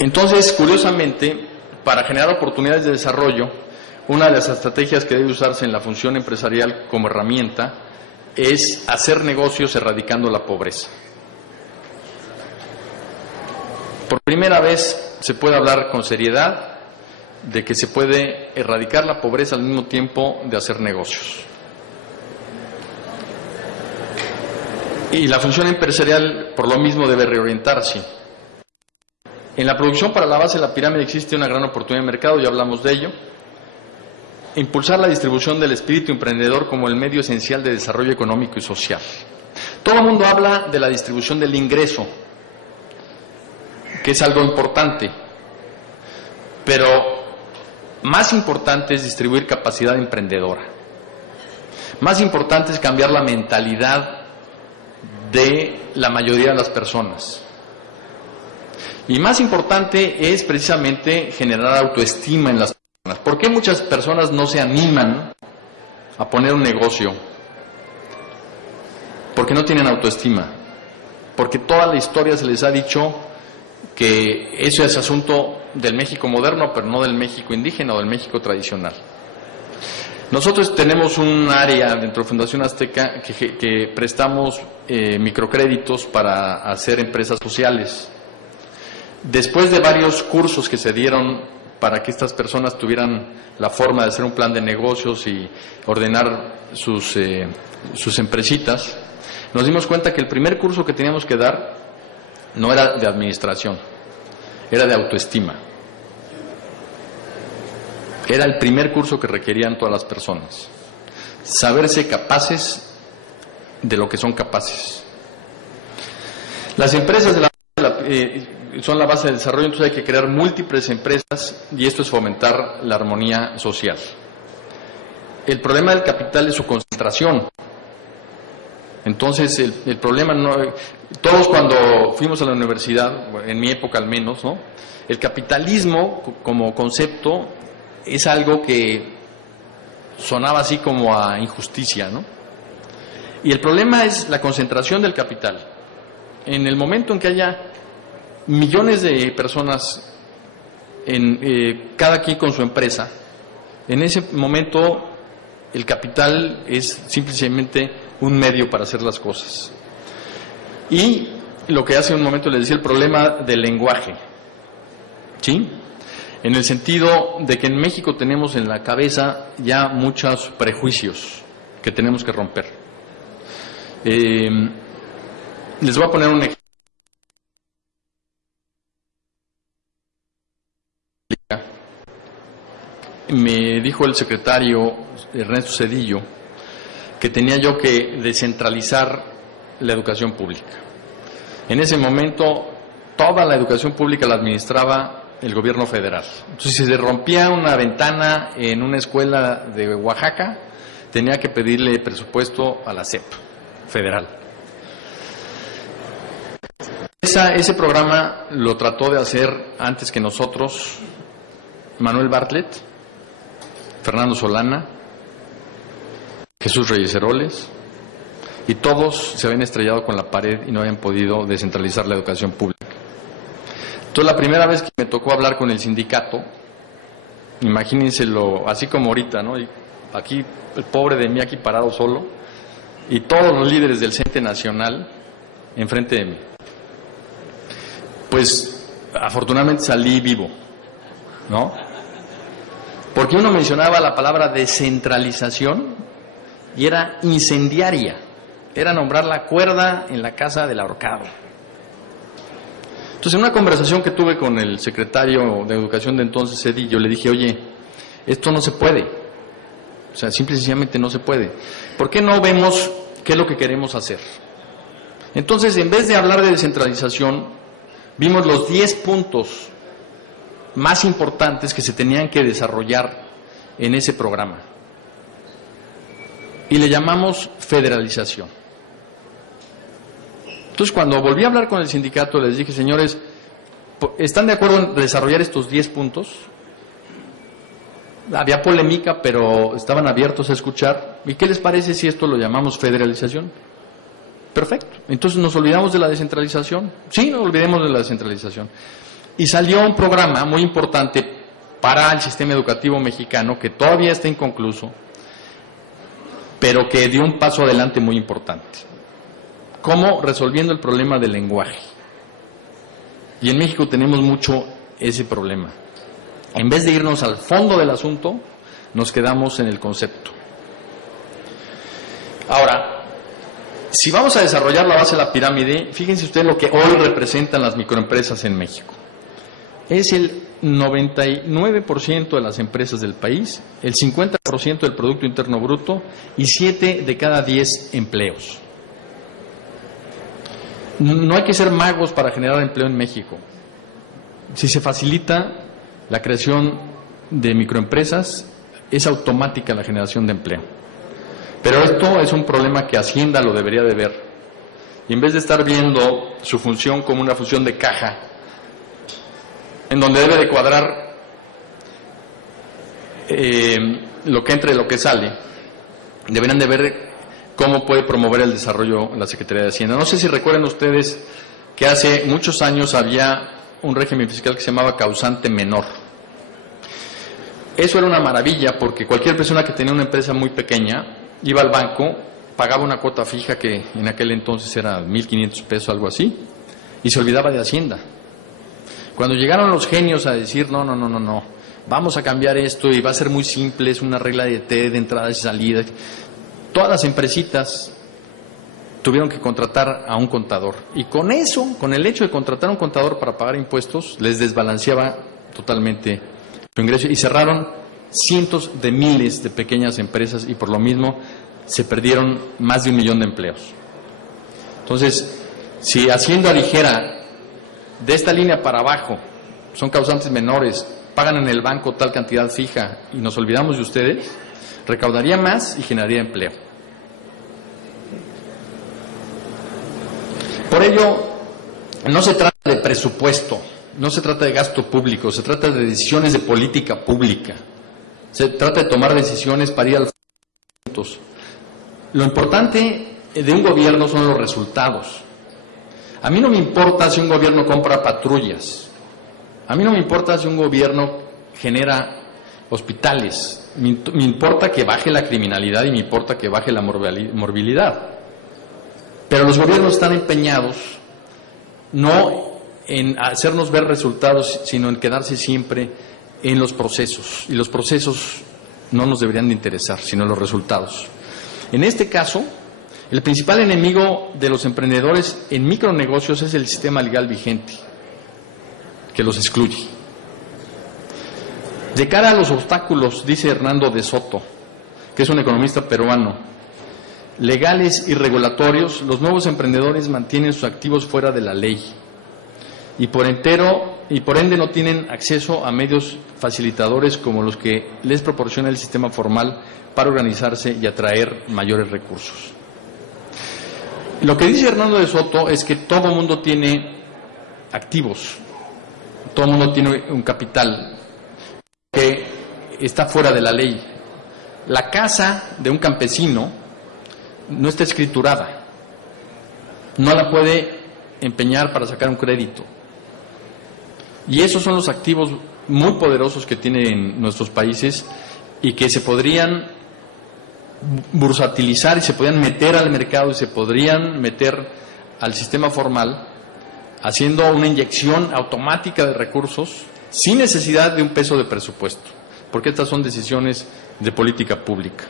Entonces, curiosamente, para generar oportunidades de desarrollo, una de las estrategias que debe usarse en la función empresarial como herramienta es hacer negocios erradicando la pobreza. Por primera vez se puede hablar con seriedad de que se puede erradicar la pobreza al mismo tiempo de hacer negocios. Y la función empresarial, por lo mismo, debe reorientarse. En la producción para la base de la pirámide existe una gran oportunidad de mercado, ya hablamos de ello. Impulsar la distribución del espíritu emprendedor como el medio esencial de desarrollo económico y social. Todo el mundo habla de la distribución del ingreso, que es algo importante, pero más importante es distribuir capacidad emprendedora. Más importante es cambiar la mentalidad de la mayoría de las personas. Y más importante es precisamente generar autoestima en las personas. ¿Por qué muchas personas no se animan a poner un negocio? Porque no tienen autoestima. Porque toda la historia se les ha dicho que eso es asunto del México moderno, pero no del México indígena o del México tradicional. Nosotros tenemos un área dentro de Fundación Azteca que prestamos microcréditos para hacer empresas sociales. Después de varios cursos que se dieron para que estas personas tuvieran la forma de hacer un plan de negocios y ordenar sus empresitas, nos dimos cuenta que el primer curso que teníamos que dar no era de administración, era de autoestima. Era el primer curso que requerían todas las personas. Saberse capaces de lo que son capaces. Las empresas son la base del desarrollo, entonces hay que crear múltiples empresas y esto es fomentar la armonía social. El problema del capital es su concentración. Entonces el problema no... Todos cuando fuimos a la universidad, en mi época al menos, ¿no? El capitalismo como concepto es algo que sonaba así como a injusticia, ¿no? Y el problema es la concentración del capital. En el momento en que haya millones de personas, cada quien con su empresa, en ese momento el capital es simplemente un medio para hacer las cosas. Y lo que hace un momento les decía, el problema del lenguaje, ¿sí? En el sentido de que en México tenemos en la cabeza ya muchos prejuicios que tenemos que romper. Les voy a poner un ejemplo. Me dijo el secretario Ernesto Zedillo que tenía yo que descentralizar la educación pública. En ese momento toda la educación pública la administraba el gobierno federal. Entonces, si se rompía una ventana en una escuela de Oaxaca, tenía que pedirle presupuesto a la SEP federal. Ese programa lo trató de hacer antes que nosotros Manuel Bartlett, Fernando Solana, Jesús Reyes Heroles, y todos se habían estrellado con la pared y no habían podido descentralizar la educación pública. Entonces, la primera vez que me tocó hablar con el sindicato, imagínenselo, así como ahorita, ¿no? Y aquí, el pobre de mí aquí parado solo, y todos los líderes del CENTE Nacional enfrente de mí. Pues, afortunadamente salí vivo, ¿no? Porque uno mencionaba la palabra descentralización y era incendiaria, era nombrar la cuerda en la casa del ahorcado. Entonces, en una conversación que tuve con el secretario de Educación de entonces, Zedillo, le dije, oye, esto no se puede. O sea, simple y sencillamente no se puede. ¿Por qué no vemos qué es lo que queremos hacer? Entonces, en vez de hablar de descentralización, vimos los 10 puntos más importantes que se tenían que desarrollar en ese programa. Y le llamamos federalización. Entonces, cuando volví a hablar con el sindicato, les dije, señores, ¿están de acuerdo en desarrollar estos 10 puntos? Había polémica, pero estaban abiertos a escuchar. ¿Y qué les parece si esto lo llamamos federalización? Perfecto. Entonces, ¿nos olvidamos de la descentralización? Sí, nos olvidemos de la descentralización. Y salió un programa muy importante para el sistema educativo mexicano, que todavía está inconcluso, pero que dio un paso adelante muy importante. ¿Cómo? Resolviendo el problema del lenguaje. Y en México tenemos mucho ese problema. En vez de irnos al fondo del asunto, nos quedamos en el concepto. Ahora, si vamos a desarrollar la base de la pirámide, fíjense ustedes lo que hoy representan las microempresas en México. Es el 99% de las empresas del país, el 50% del Producto Interno Bruto y 7 de cada 10 empleos. No hay que ser magos para generar empleo en México. Si se facilita la creación de microempresas, es automática la generación de empleo. Pero esto es un problema que Hacienda lo debería de ver. Y en vez de estar viendo su función como una función de caja, en donde debe de cuadrar lo que entra y lo que sale, deberían de ver cómo puede promover el desarrollo la Secretaría de Hacienda. No sé si recuerdan ustedes que hace muchos años había un régimen fiscal que se llamaba causante menor. Eso era una maravilla porque cualquier persona que tenía una empresa muy pequeña iba al banco, pagaba una cuota fija que en aquel entonces era 1,500 pesos, algo así, y se olvidaba de Hacienda. Cuando llegaron los genios a decir, no, vamos a cambiar esto y va a ser muy simple, es una regla de T de entradas y salidas, todas las empresitas tuvieron que contratar a un contador. Y con eso, con el hecho de contratar a un contador para pagar impuestos, les desbalanceaba totalmente su ingreso y cerraron cientos de miles de pequeñas empresas y por lo mismo se perdieron más de 1 millón de empleos. Entonces, si Hacienda dijera, de esta línea para abajo, son causantes menores, pagan en el banco tal cantidad fija y nos olvidamos de ustedes, recaudaría más y generaría empleo. Por ello, no se trata de presupuesto, no se trata de gasto público, se trata de decisiones de política pública. Se trata de tomar decisiones para ir al fondo. Lo importante de un gobierno son los resultados. A mí no me importa si un gobierno compra patrullas. A mí no me importa si un gobierno genera hospitales. Me importa que baje la criminalidad y me importa que baje la morbilidad. Pero los gobiernos están empeñados no en hacernos ver resultados, sino en quedarse siempre en los procesos. Y los procesos no nos deberían de interesar, sino los resultados. En este caso, el principal enemigo de los emprendedores en micronegocios es el sistema legal vigente, que los excluye. De cara a los obstáculos, dice Hernando de Soto, que es un economista peruano, legales y regulatorios, los nuevos emprendedores mantienen sus activos fuera de la ley y por ende no tienen acceso a medios facilitadores como los que les proporciona el sistema formal para organizarse y atraer mayores recursos. Lo que dice Hernando de Soto es que todo el mundo tiene activos, todo el mundo tiene un capital que está fuera de la ley. La casa de un campesino no está escriturada, no la puede empeñar para sacar un crédito. Y esos son los activos muy poderosos que tienen nuestros países y que se podrían bursatilizar y se podrían meter al mercado y se podrían meter al sistema formal haciendo una inyección automática de recursos sin necesidad de un peso de presupuesto, porque estas son decisiones de política pública.